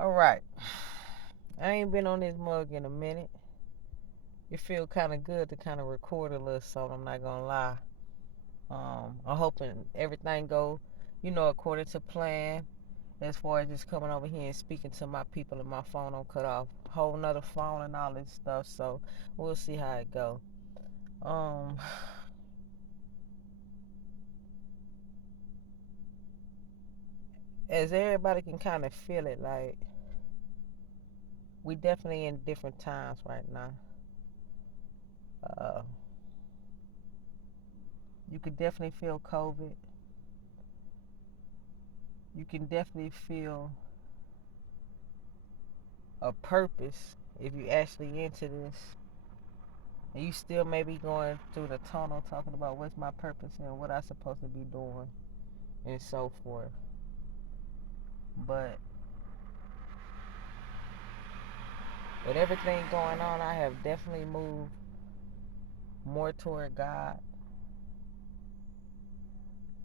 All right. I ain't been on this mug in a minute. It feel kind of good to kind of record a little something. I'm not gonna lie. I'm hoping everything go, according to plan. As far as just coming over here and speaking to my people and my phone don't cut off. Whole nother phone and all this stuff. So we'll see how it go. Um, as everybody can kind of feel it, like we definitely in different times right now. Uh, you could definitely feel COVID. You can definitely feel a purpose if you actually into this, and you still may be going through the tunnel talking about what's my purpose and what I supposed to be doing and so forth. But with everything going on, I have definitely moved more toward God,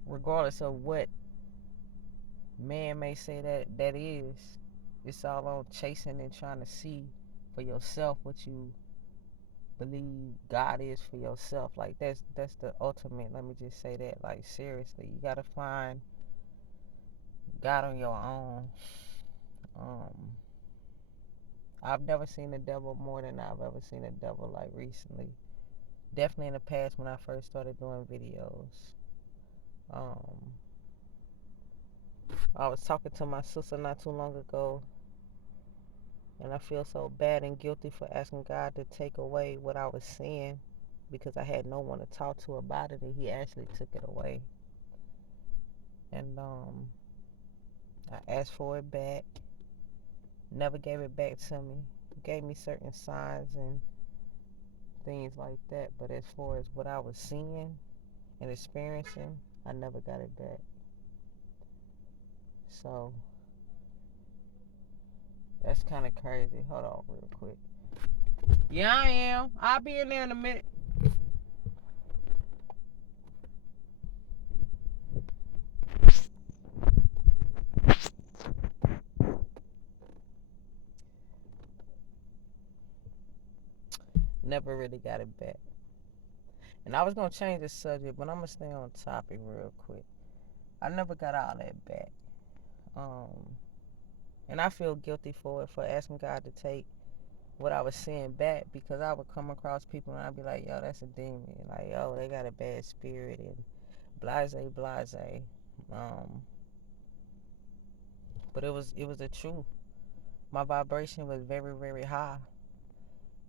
regardless of what man may say that is. It's all on chasing and trying to see for yourself what you believe God is for yourself. Like that's the ultimate. Let me just say that. Like seriously, you gotta find God on your own. Um, I've never seen the devil more than I've ever seen the devil like recently. Definitely in the past when I first started doing videos. Um, I was talking to my sister not too long ago, and I feel so bad and guilty for asking God to take away what I was seeing because I had no one to talk to about it, and He actually took it away. And I asked for it back, never gave it back to me. Gave me certain signs and things like that, but as far as what I was seeing and experiencing, I never got it back. So that's kind of crazy. Hold on, real quick. Yeah, I am. I'll be in there in a minute. Never really got it back. And I was gonna change the subject, but I'm gonna stay on topic real quick. I never got all that back. Um, and I feel guilty for it, for asking God to take what I was seeing back, because I would come across people and I'd be like, yo, that's a demon. Like, yo, they got a bad spirit and blase, blase. Um, but it was the truth. My vibration was very, very high.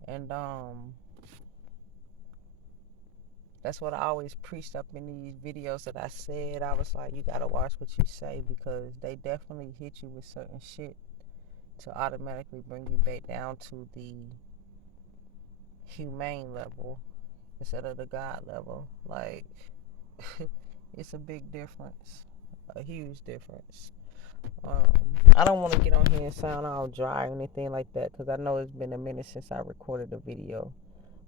And that's what I always preached up in these videos that I said. I was like, you gotta watch what you say, because they definitely hit you with certain shit to automatically bring you back down to the humane level instead of the God level. Like, it's a big difference, a huge difference. Um, I don't want to get on here and sound all dry or anything like that, because I know it's been a minute since I recorded a video.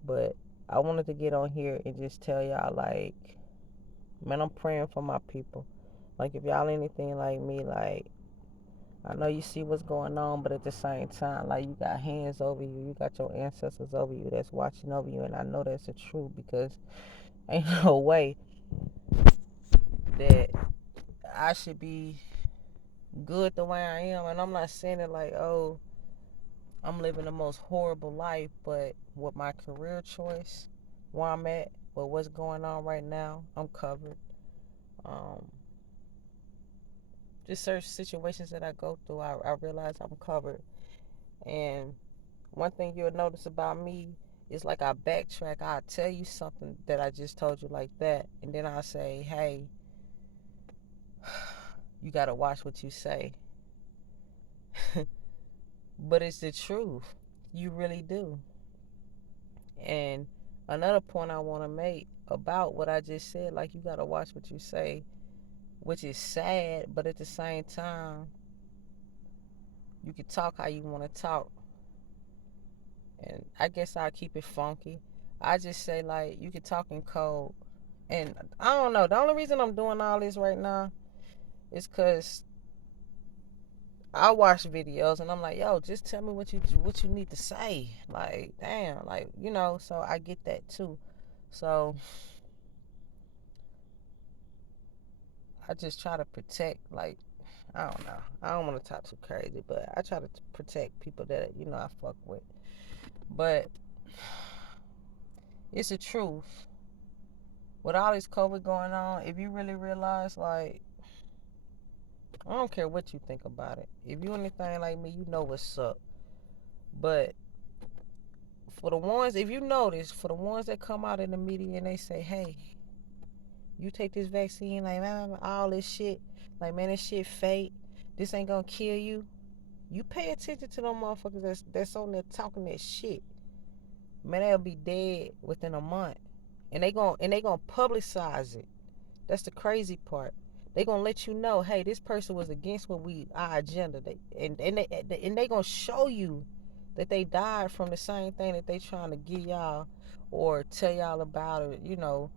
But I wanted to get on here and just tell y'all, like, man, I'm praying for my people. Like, if y'all anything like me, like, I know you see what's going on, but at the same time, like, you got hands over you, you got your ancestors over you that's watching over you, and I know that's the truth, because ain't no way that I should be good the way I am. And I'm not saying it like, oh, I'm living the most horrible life, but with my career choice, where I'm at, with what's going on right now, I'm covered. Um, just certain situations that I go through, I realize I'm covered. And one thing you'll notice about me is, like, I backtrack. I'll tell you something that I just told you like that, and then I'll say, hey, you gotta watch what you say. But it's the truth. You really do. And another point I want to make about what I just said, like, you gotta watch what you say, which is sad, but at the same time, you can talk how you want to talk. And I guess I'll keep it funky. I just say, like, you can talk in code. And I don't know. The only reason I'm doing all this right now is because I watch videos and I'm like, yo, just tell me what you need to say. Like, damn, like, so I get that too. So I just try to protect, like, I don't know. I don't want to talk too crazy, but I try to protect people that, I fuck with. But it's the truth. With all this COVID going on, if you really realize, like, I don't care what you think about it. If you anything like me, you know what's up. But for the ones, if you notice, for the ones that come out in the media and they say, hey, you take this vaccine, like, man, all this shit, like, man, this shit fake, this ain't gonna kill you. You pay attention to them motherfuckers that's on there talking that shit. Man, they'll be dead within a month. And they gonna publicize it. That's the crazy part. They gonna let you know, hey, this person was against our agenda. They gonna show you that they died from the same thing that they trying to get y'all or tell y'all about, or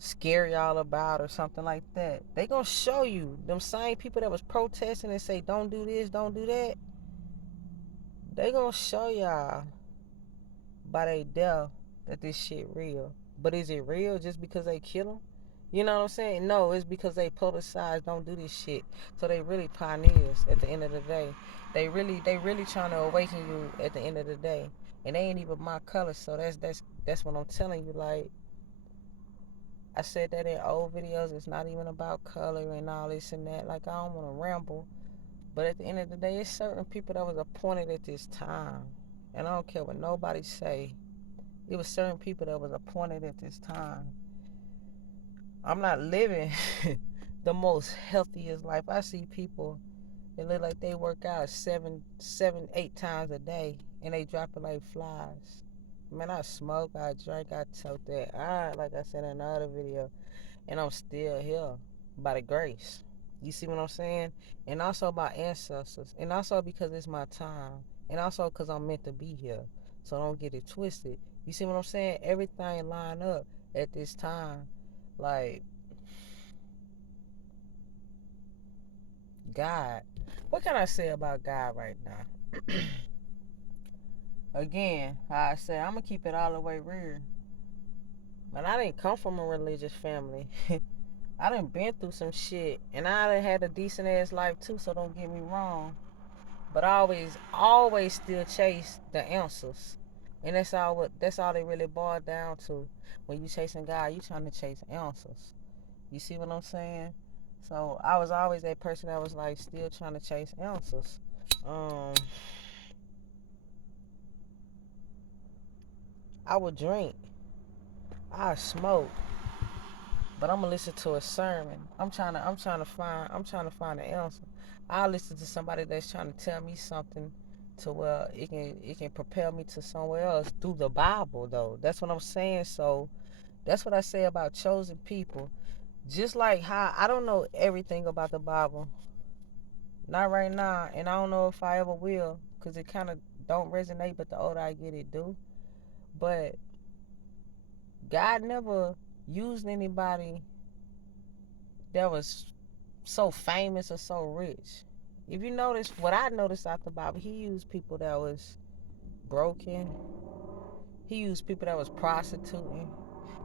scare y'all about, or something like that. They gonna show you them same people that was protesting and say don't do this, don't do that. They gonna show y'all by their death that this shit real. But is it real just because they kill them? You know what I'm saying? No, it's because they publicize don't do this shit. So they really pioneers at the end of the day. They really trying to awaken you at the end of the day. And they ain't even my color, so that's what I'm telling you. Like, I said that in old videos, it's not even about color and all this and that. Like, I don't want to ramble. But at the end of the day, it's certain people that was appointed at this time. And I don't care what nobody say. It was certain people that was appointed at this time. I'm not living the most healthiest life. I see people that look like they work out 8 times a day and they drop it like flies. Man, I smoke, I drink, I tote that. Like I said in another video, and I'm still here by the grace. You see what I'm saying? And also by ancestors, and also because it's my time, and also because I'm meant to be here. So don't get it twisted. You see what I'm saying? Everything line up at this time. Like, God. What can I say about God right now? Again, how I say, I'm going to keep it all the way real. But I didn't come from a religious family. I done been through some shit. And I done had a decent ass life too, so don't get me wrong. But I always still chase the answers. And that's all they really boil down to. When you chasing God, you trying to chase answers. You see what I'm saying? So I was always that person that was like still trying to chase answers. Um, I would drink, I smoke, but I'm gonna listen to a sermon. I'm trying to find the answer. I listen to somebody that's trying to tell me something to where it can propel me to somewhere else through the Bible though. That's what I'm saying. So that's what I say about chosen people. Just like how I don't know everything about the Bible. Not right now, and I don't know if I ever will, cause it kind of don't resonate. But the older I get, it do. But God never used anybody that was so famous or so rich. If you notice, what I noticed out the Bible, He used people that was broken. He used people that was prostituting,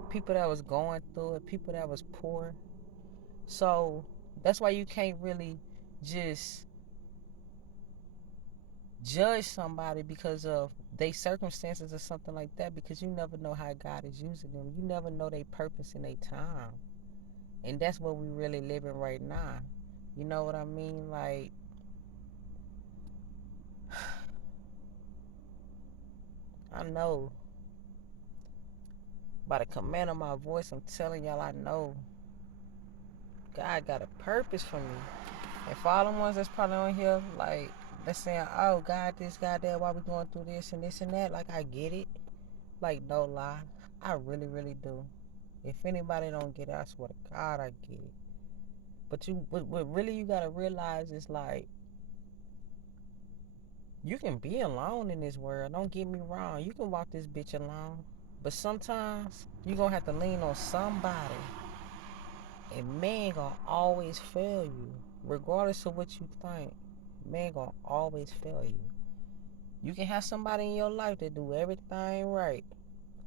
people that was going through it, people that was poor. So that's why you can't really just judge somebody because of their circumstances or something like that, because you never know how God is using them. You never know their purpose and their time. And that's what we really living right now. You know what I mean? Like, I know by the command of my voice, I'm telling y'all, I know God got a purpose for me. And for all the ones that's probably on here, like, they're saying, oh, God this, God that, why we going through this and that. Like, I get it. Like, no lie. I really, really do. If anybody don't get it, I swear to God, I get it. But what really you gotta realize is, like, you can be alone in this world. Don't get me wrong. You can walk this bitch alone. But sometimes you gonna have to lean on somebody. And man gonna always fail you, regardless of what you think. Man gonna always fail you. You can have somebody in your life that do everything right,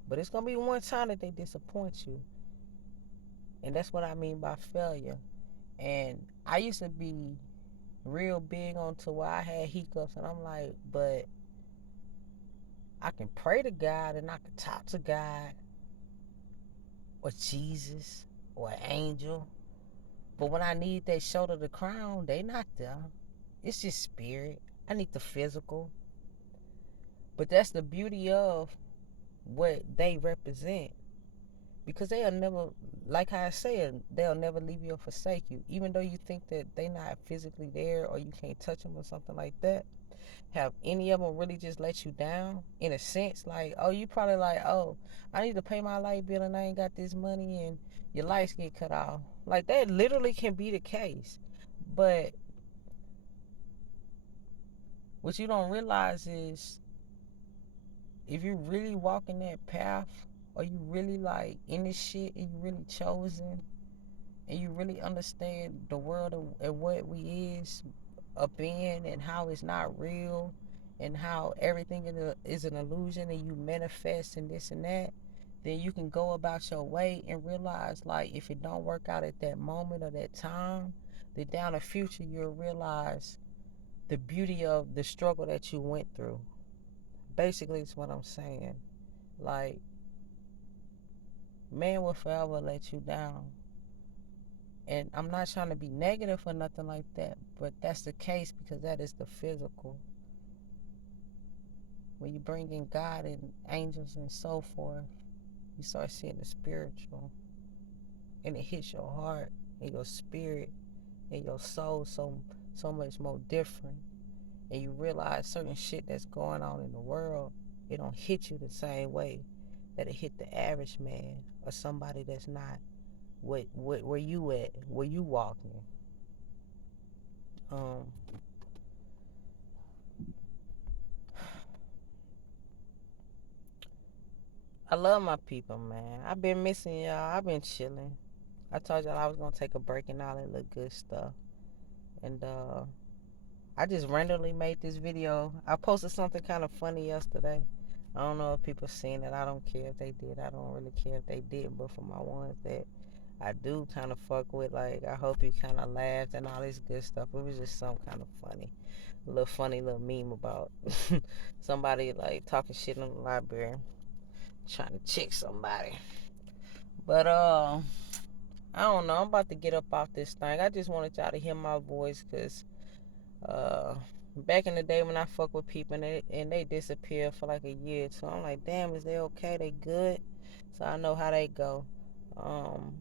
but it's gonna be one time that they disappoint you. And that's what I mean by failure. And I used to be real big on to where I had hiccups, and I'm like, but I can pray to God and I can talk to God or Jesus or an angel. But when I need that shoulder to crown, they not there. It's just spirit. I need the physical. But that's the beauty of what they represent. Because they'll never, like I said, they'll never leave you or forsake you. Even though you think that they not physically there or you can't touch them or something like that. Have any of them really just let you down in a sense? Like, oh, you probably like, oh, I need to pay my light bill and I ain't got this money and your lights get cut off. Like, that literally can be the case. But what you don't realize is if you really walking that path or you really like in this shit and you really chosen and you really understand the world and what we is up in and how it's not real and how everything is an illusion and you manifest and this and that, then you can go about your way and realize like if it don't work out at that moment or that time, then down the future you'll realize the beauty of the struggle that you went through. Basically, it's what I'm saying. Like, man will forever let you down. And I'm not trying to be negative or nothing like that, but that's the case because that is the physical. When you bring in God and angels and so forth, you start seeing the spiritual. And it hits your heart and your spirit and your soul so much more different. And you realize certain shit that's going on in the world, it don't hit you the same way that it hit the average man or somebody that's not where you at, where you walking. Um, I love my people, man. I've been missing y'all. I've been chilling. I told y'all I was gonna take a break and all that little good stuff. And I just randomly made this video. I posted something kind of funny yesterday. I don't know if people seen it. I don't care if they did. I don't really care if they didn't. But for my ones that I do kind of fuck with, like, I hope you kind of laughed and all this good stuff. It was just some kind of funny little meme about somebody like talking shit in the library, trying to chick somebody. But I don't know. I'm about to get up off this thing. I just wanted y'all to hear my voice because back in the day when I fuck with people and they disappear for like a year or two, I'm like, damn, is they okay? They good? So I know how they go. Um,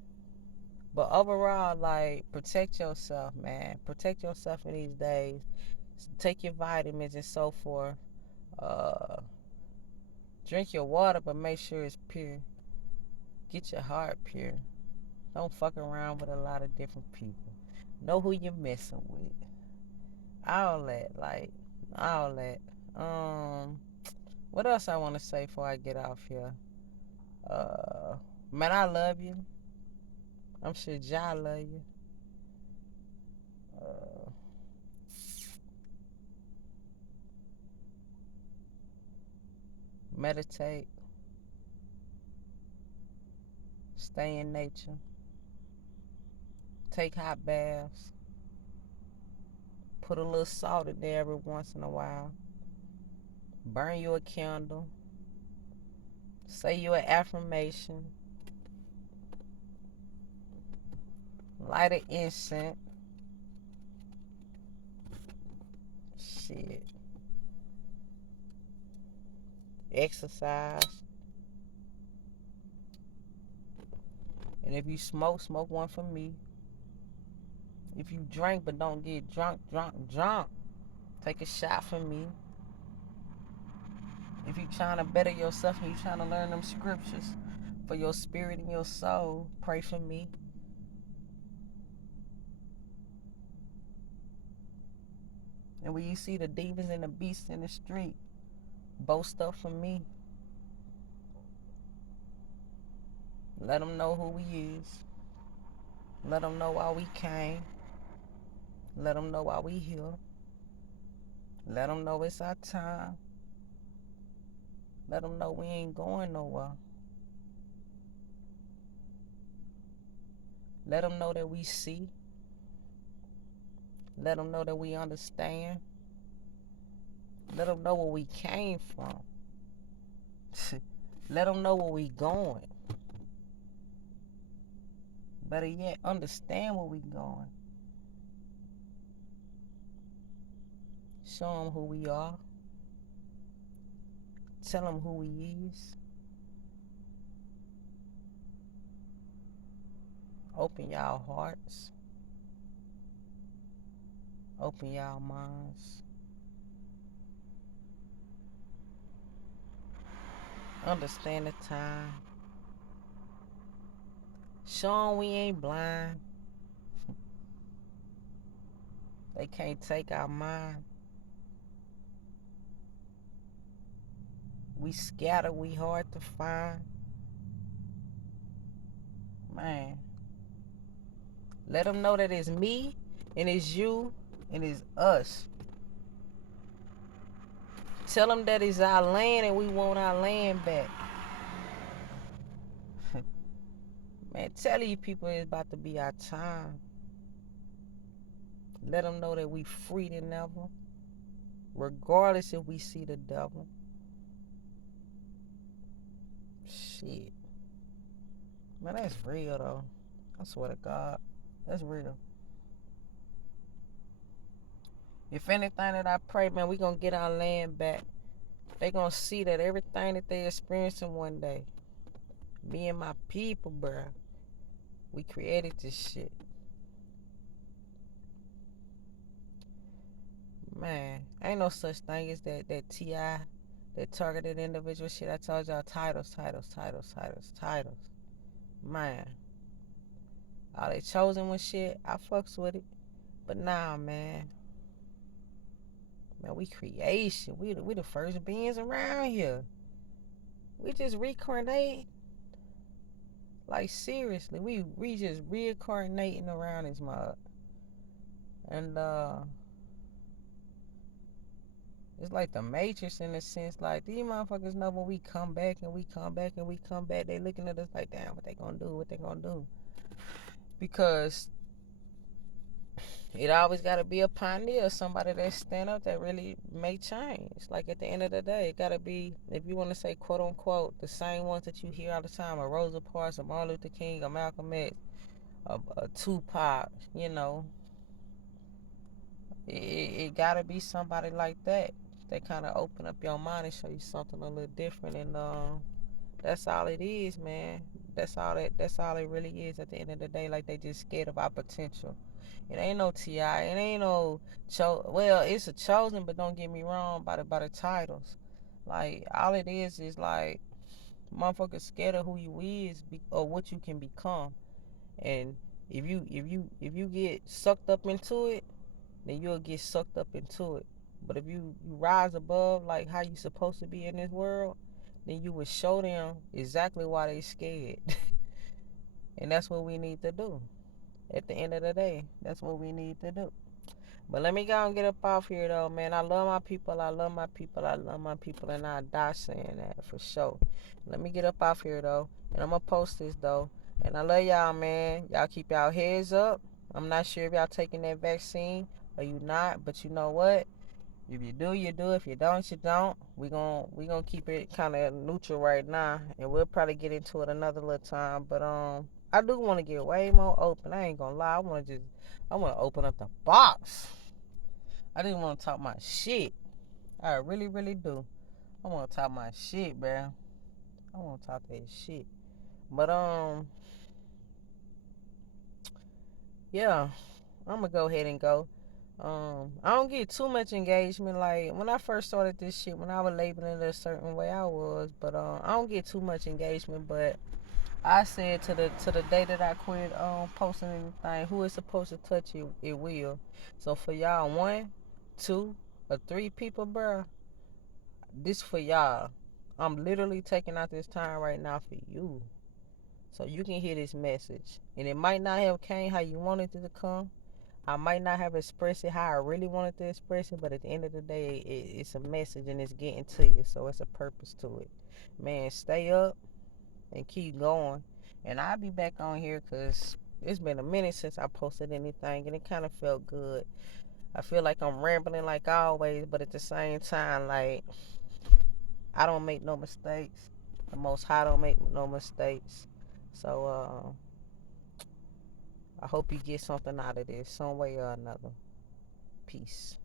but overall, like, protect yourself, man. Protect yourself in these days. Take your vitamins and so forth. Uh, Drink your water, but make sure it's pure. Get your heart pure. Don't fuck around with a lot of different people. Know who you're messing with. All that, like, all that. What else I want to say before I get off here? Uh, Man, I love you. I'm sure Jah love you. Uh, Meditate. Stay in nature. Take hot baths. Put a little salt in there every once in a while. Burn you a candle. Say you an affirmation. Light an incense. Shit. Exercise. And if you smoke, smoke one for me. If you drink but don't get drunk, take a shot for me. If you trying to better yourself and you trying to learn them scriptures for your spirit and your soul, pray for me. And when you see the demons and the beasts in the street, boast up for me. Let them know who we is. Let them know why we came. Let them know why we here. Let them know it's our time. Let them know we ain't going nowhere. Let them know that we see. Let them know that we understand. Let them know where we came from. Let them know where we going. Better yet, understand where we going. Show them who we are. Tell them who we is. Open y'all hearts. Open y'all minds. Understand the time. Show them we ain't blind. They can't take our mind. We scatter, we hard to find. Man, let them know that it's me and it's you and it's us. Tell them that it's our land and we want our land back. Man, tell these people it's about to be our time. Let them know that we free than ever, regardless if we see the devil. Shit. Man, that's real though. I swear to God. That's real. If anything that I pray, man, we gonna get our land back. They gonna see that everything that they experiencing one day. Me and my people, bruh. We created this shit. Man, ain't no such thing as that T.I., that targeted individual shit. I told y'all titles. Man, all they chosen with shit, I fucks with it. But nah, man. Man, we creation. We the first beings around here. We just reincarnate. Like seriously, we just reincarnating around this mud. And it's like the Matrix in a sense. Like these motherfuckers know when we come back and we come back and we come back, they looking at us like, damn, what they gonna do? What they gonna do? Because it always gotta be a pioneer, somebody that stand up that really make change. Like at the end of the day, it gotta be, if you want to say quote unquote, the same ones that you hear all the time: a Rosa Parks, a Martin Luther King, a Malcolm X, a Tupac. You know, it gotta be somebody like that kind of open up your mind and show you something a little different. And that's all it is, man. That's all it really is at the end of the day. Like they just scared of our potential. It ain't no T.I. It ain't no well, it's a chosen, but don't get me wrong by the titles. Like all it is like motherfuckers scared of who you is or what you can become. And if you get sucked up into it, then you'll get sucked up into it. But if you rise above like how you supposed to be in this world, then you would show them exactly why they scared. And that's what we need to do. At the end of the day, that's what we need to do. But let me go and get up off here though, man. I love my people. I love my people. I love my people, and I die saying that for sure. Let me get up off here though, and I'm gonna post this though. And I love y'all, man. Y'all keep y'all heads up. I'm not sure if y'all taking that vaccine or you not, but you know what? If you do, you do. If you don't, you don't. We gonna keep it kind of neutral right now, and we'll probably get into it another little time. But I do want to get way more open. I ain't gonna lie. I want to open up the box. I just want to talk my shit. I really, really do. I want to talk my shit, bro. I want to talk that shit. But yeah, I'm gonna go ahead and go. I don't get too much engagement. Like when I first started this shit, when I was labeling it a certain way, I was. But I don't get too much engagement. But I said to the day that I quit posting anything, who is supposed to touch it, it will. So for y'all, 1, 2, or 3 people, bruh, this for y'all. I'm literally taking out this time right now for you, so you can hear this message. And it might not have came how you wanted it to come. I might not have expressed it how I really wanted to express it, but at the end of the day, it's a message and it's getting to you, so it's a purpose to it. Man, stay up and keep going. And I'll be back on here because it's been a minute since I posted anything, and it kind of felt good. I feel like I'm rambling like always, but at the same time, like, I don't make no mistakes. The Most High don't make no mistakes. So I hope you get something out of this, some way or another. Peace.